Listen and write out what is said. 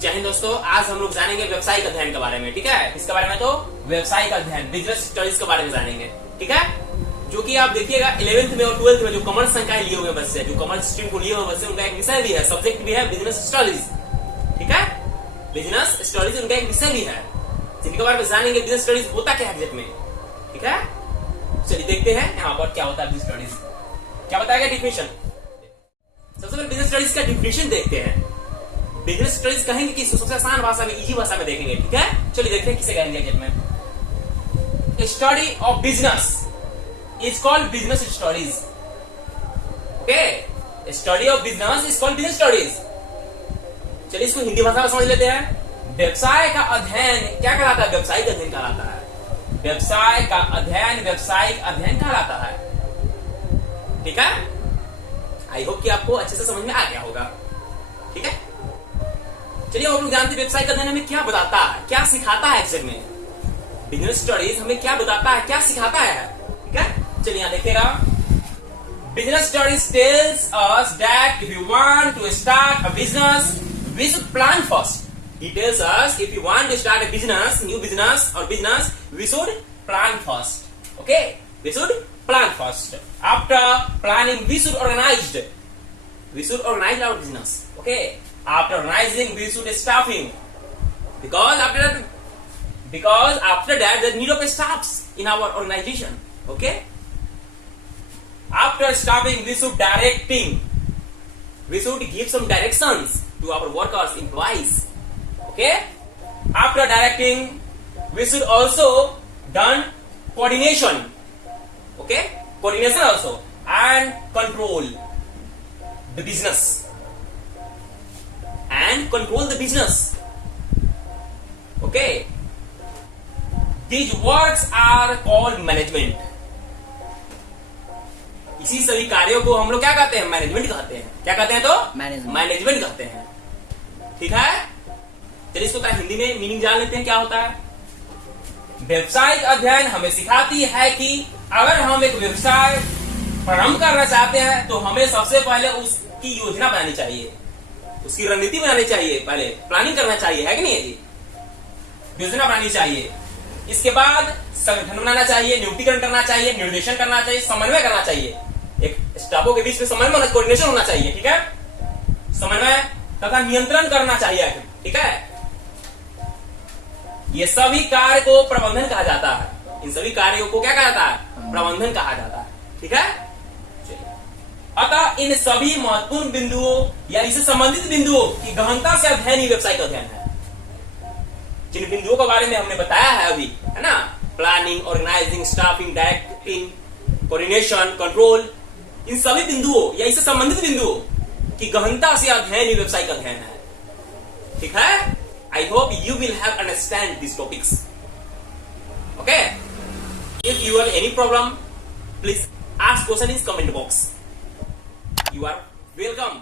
जय हिंद दोस्तों, आज हम लोग जानेंगे व्यवसायिक अध्ययन के बारे में। ठीक है, इसके बारे में तो व्यवसायिक अध्ययन बिजनेस स्टडीज के बारे में जानेंगे। ठीक है, जो कि आप देखिएगा 11th में और 12th में जो कॉमर्स संकाय लिए हुए बच्चे, जो कॉमर्स स्ट्रीम को लिए हुए बच्चे, उनका एक विषय भी है, सब्जेक्ट भी है बिजनेस स्टडीज। ठीक है, बिजनेस स्टडीज उनका एक विषय भी है, जिनके बारे में जानेंगे बिजनेस स्टडीज होता क्या है एग्जैक्ट में। ठीक है, चलिए देखते हैं यहाँ पर क्या होता है बिजनेस स्टडीज, क्या बताएगा डिफिनेशन। सबसे पहले बिजनेस स्टडीज का डिफिनेशन देखते हैं। बिजनेस स्टडीज कहेंगे कि सबसे आसान भाषा में, इजी भाषा में देखेंगे। ठीक है, चलिए देखते हैं किसे कहेंगे एग्जैक्ट में। Study of business is called business studies. Okay, study of business is called business studies. चलिए इसको हिंदी भाषा में समझ लेते हैं। व्यवसाय का अध्ययन क्या कहलाता है? व्यवसायिक अध्ययन कहलाता है। व्यवसाय का अध्ययन व्यवसायिक अध्ययन कहलाता है। ठीक है, आई होप कि आपको अच्छे से समझ में आ गया होगा। ठीक है, चलिए हम लोग जानते हैं व्यवसायिक अध्ययन हमें क्या बताता है, क्या सिखाता है एग्जैक्ट में। बिजनेस स्टडीज हमें क्या बताता है, क्या सिखाता है। ठीक है, चलिए यहां देखिएगा। Business studies tells us that if you want to start a business we should plan first. He tells us if you want to start a business, new business or business, we should plan first. Okay, we should plan first. After planning, we should organize. We should organize our business. Okay, after organizing, we should staffing. Because after that, the need of staffs in our organization. Okay. After staffing, we should directing. We should give some directions to our workers, employees. Okay, after directing we should also done coordination. Okay, coordination also and control the business Okay, these words are called management. इसी सभी कार्यों को हम लोग क्या कहते हैं? Management कहते हैं। क्या कहते हैं? तो मैनेजमेंट कहते हैं। ठीक है, चलिए इसको हिंदी में मीनिंग जान लेते हैं क्या होता है। व्यवसायिक अध्ययन हमें सिखाती है कि अगर हम एक व्यवसाय प्रारंभ करना चाहते हैं तो हमें सबसे पहले उसकी योजना बनानी चाहिए, उसकी रणनीति बनानी चाहिए, पहले प्लानिंग करना चाहिए, है कि नहीं? योजना बनानी चाहिए। इसके बाद संगठन बनाना चाहिए, नियुक्तिकरण करना चाहिए, निर्देशन करना चाहिए, समन्वय करना चाहिए। एक स्टाफों के बीच में समन्वय, कोऑर्डिनेशन होना चाहिए। ठीक है, समन्वय तथा नियंत्रण करना चाहिए। ठीक है, ये सभी कार्य को प्रबंधन कहा जाता है। इन सभी कार्यों को क्या कहा जाता है? प्रबंधन कहा जाता है। ठीक है, चलिए अतः इन सभी महत्वपूर्ण बिंदुओं या इससे संबंधित बिंदुओं की गहनता से अध्ययन ही व्यवसायिक अध्ययन है। जिन बिंदुओं के बारे में हमने बताया है अभी, है ना, planning, organizing, staffing, directing, coordination, control, इन सभी बिंदुओं या इससे संबंधित बिंदुओं की गहनता से अध्ययन ही व्यवसायिक अध्ययन है। ठीक है, I hope you will have understand these topics. Okay? If you have any problem, please ask question in comment box. You are welcome.